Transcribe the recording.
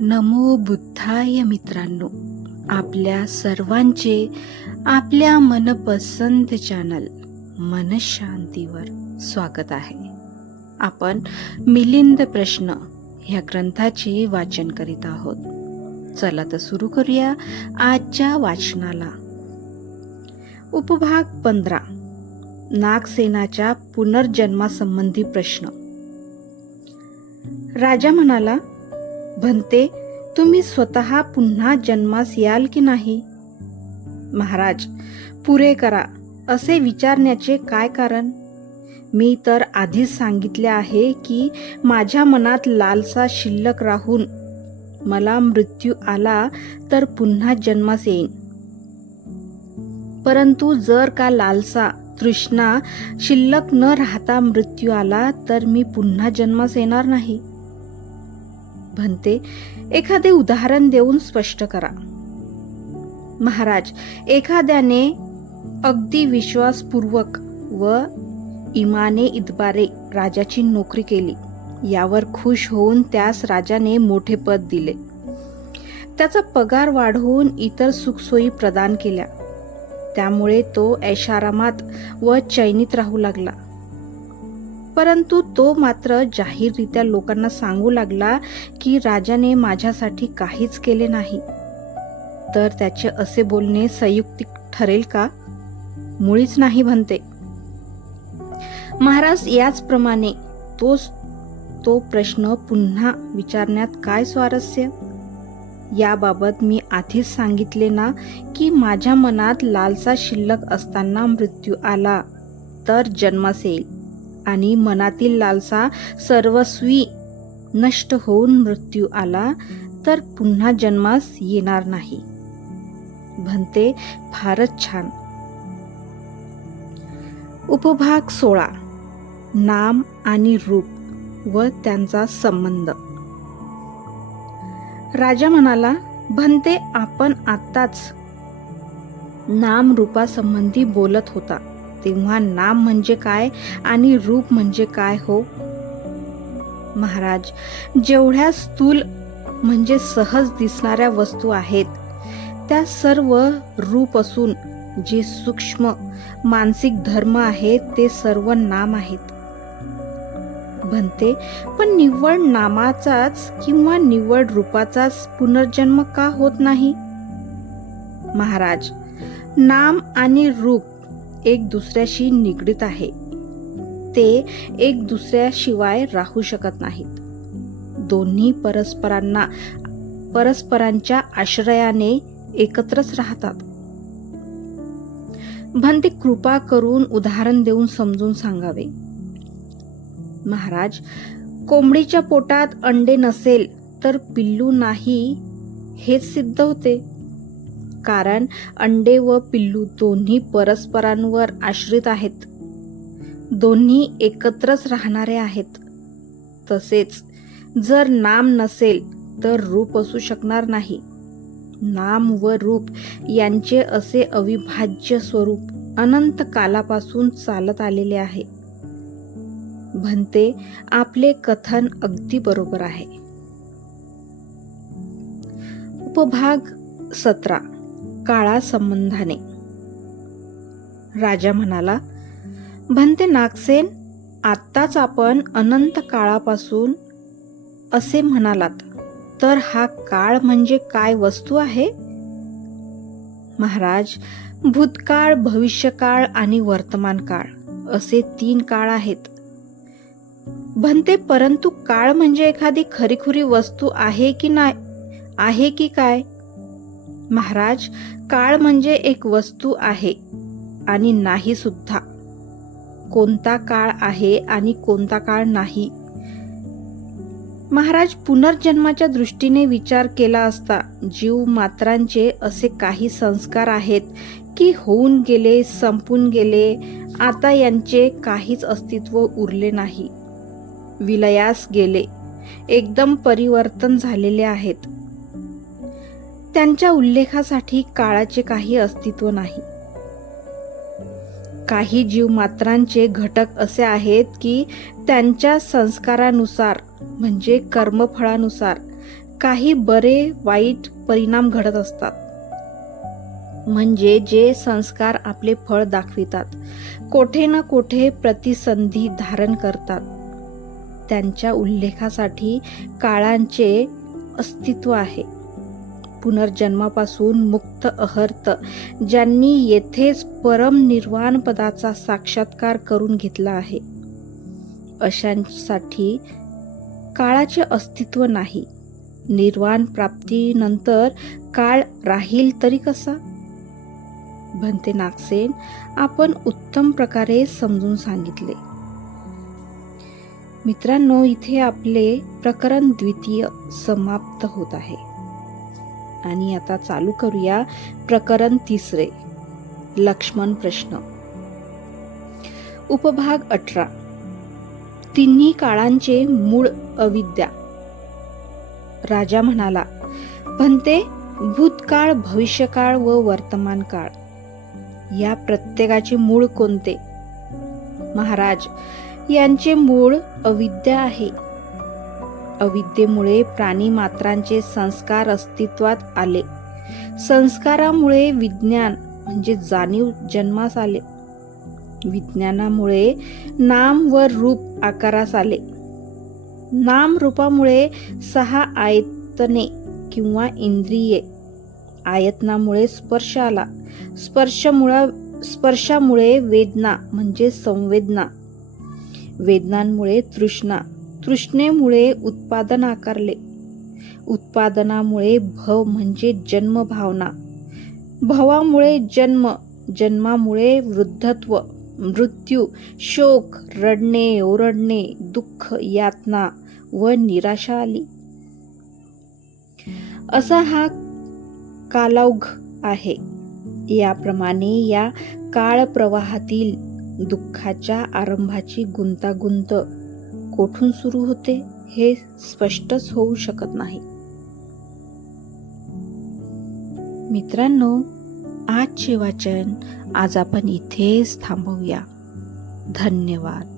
नमो बुद्धाय मित्रांनो आपल्या सर्वांचे आपल्या मनपसंत चॅनल मनशांतीवर स्वागत आहे. आपण मिलिंद प्रश्न ह्या ग्रंथाचे वाचन करीत आहोत. चला तर सुरू करूया आजच्या वाचनाला. उपभाग पंधरा नागसेनाच्या पुनर्जन्मासंबंधी प्रश्न. राजा म्हणाला म्हणते तुम्ही स्वतः पुन्हा जन्मास याल की नाही? महाराज पुरे करा असे विचारण्याचे काय कारण? मी तर आधीच सांगितले आहे की माझ्या मनात लालसा शिल्लक राहून मला मृत्यू आला तर पुन्हा जन्मास येईन. परंतु जर का लालसा तृष्णा शिल्लक न राहता मृत्यू आला तर मी पुन्हा जन्मास येणार नाही. म्हणते एखादे उदाहरण देऊन स्पष्ट करा. महाराज एखाद्याने अगदी विश्वासपूर्वक व इमाने इतबारे राजाची नोकरी केली यावर खुश होऊन त्यास राजाने मोठे पद दिले. त्याचा पगार वाढवून इतर सुखसोयी प्रदान केल्या. त्यामुळे तो ऐशारामात व चैनीत राहू लागला. परंतु तो मात्र जाहीररित्या लोकांना सांगू लागला की राजाने माझ्यासाठी काहीच केले नाही. तर त्याचे असे बोलणे संयुक्तिक ठरेल का? मुळीच नाही म्हणते. महाराज याचप्रमाणे तोच तो प्रश्न पुन्हा विचारण्यात काय स्वारस्य? याबाबत मी आधीच सांगितले ना की माझ्या मनात लालसा शिल्लक असताना मृत्यू आला तर जन्मास येईल. आणि मनातील लालसा सर्वस्वी नष्ट होऊन मृत्यू आला तर पुन्हा जन्मास येणार नाही. म्हणते फारच छान. उपभाग सोळा. नाम आणि रूप व त्यांचा संबंध. राजा म्हणाला भंते आपण आत्ताच नाम रूपासंबंधी बोलत होता. तेव्हा नाम म्हणजे काय आणि रूप म्हणजे काय हो? महाराज जेवढ्या स्थूल म्हणजे सहज दिसणाऱ्या वस्तू आहेत त्या सर्व रूप असून जे सूक्ष्म मानसिक धर्म आहेत ते सर्व नाम आहेत. म्हणते पण निव्वळ नामाचाच किंवा निव्वळ रूपाचाच पुनर्जन्म का होत नाही? महाराज नाम आणि रूप एक दुसऱ्याशी निगडीत आहे. ते एक दुसऱ्याशिवाय राहू शकत नाहीत. दोन्ही परस्परांना परस्परांच्या आश्रयाने एकत्रच राहतात. भंते कृपा करून उदाहरण देऊन समजून सांगावे. महाराज कोंबडीच्या पोटात अंडे नसेल तर पिल्लू नाही हेच सिद्ध होते. कारण अंडे व पिल्लू दोन्ही परस्परांवर आश्रित आहेत. दोन्ही एकत्रच राहणारे आहेत. तसेच जर नाम नसेल तर रूप असू शकणार नाही. नाम व रूप यांचे असे अविभाज्य स्वरूप अनंत कालापासून चालत आलेले आहे. म्हणते आपले कथन अगदी बरोबर आहे. उपभाग सतरा. काळा संबंधाने राजा म्हणाला भंते नागसेन आत्ताच आपण अनंत काळापासून असे म्हणालात तर हा काळ म्हणजे काय वस्तू आहे? महाराज भूतकाळ भविष्यकाळ आणि वर्तमान काळ असे तीन काळ आहेत. भंते परंतु काळ म्हणजे एखादी खरीखुरी वस्तू आहे की नाही आहे की काय? महाराज काळ म्हणजे एक वस्तू आहे आणि नाही सुद्धा. कोणता काळ आहे आणि कोणता काळ नाही? महाराज पुनर्जन्माच्या दृष्टीने विचार केला असता जीव मात्रांचे असे काही संस्कार आहेत की होऊन गेले संपून गेले आता यांचे काहीच अस्तित्व उरले नाही. विलयास गेले. एकदम परिवर्तन झालेले आहेत. त्यांच्या उल्लेखासाठी काळाचे काही अस्तित्व नाही. काही जीवमात्रांचे घटक असे आहेत की त्यांच्या संस्कारानुसार म्हणजे कर्मफळानुसार काही बरे वाईट परिणाम घडत असतात. म्हणजे जे संस्कार आपले फळ दाखवितात कोठे ना कोठे प्रतिसंधी धारण करतात. त्यांच्या उल्लेखासाठी काळांचे अस्तित्व आहे. पुनर्जन्मापासून मुक्त अहर्त ज्यांनी येथेच परम पदाचा साक्षात्कार करून घेतला आहे. अशांसाठी काळाचे अस्तित्व नाही. निर्वाण प्राप्तीनंतर काळ राहील तरी कसा? भंते नागसेन आपण उत्तम प्रकारे समजून सांगितले. मित्रांनो इथे आपले प्रकरण द्वितीय समाप्त होत आहे. आणि आता चालू करूया प्रकरण तिसरे लक्ष्मण प्रश्न. उपभाग अठरा. तिन्ही काळांचे मूळ अविद्या. राजा म्हणाला भंते भूतकाळ भविष्यकाळ व वर्तमान काळ. या प्रत्येकाचे मूळ कोणते? महाराज यांचे मूळ अविद्या आहे. अविद्येमुळे प्राणी मात्रांचे संस्कार अस्तित्वात आले. संस्कारामुळे विज्ञान म्हणजे जाणीव जन्मास आले. विज्ञानामुळे नाम व रूप आकारास आले. नाम रूपामुळे सहा आयतने किंवा इंद्रिये आयतनामुळे स्पर्श आला. स्पर्शमुळा स्पर्शामुळे वेदना म्हणजे संवेदना. वेदनांमुळे तृष्णा तृष्णेमुळे उत्पादन आकारले. उत्पादनामुळे भव म्हणजे जन्म भावना भवामुळे जन्म जन्मामुळे वृद्धत्व मृत्यू शोक रडणे ओरडणे दुःख यातना व निराशा आली. असा हा कालौघ आहे. याप्रमाणे या काळ प्रवाहातील दुःखाच्या आरंभाची गुंतागुंत कोठून सुरू होते हे स्पष्टच होऊ शकत नाही. मित्रांनो आजचे वाचन आज आपण इथेच थांबवूया. धन्यवाद.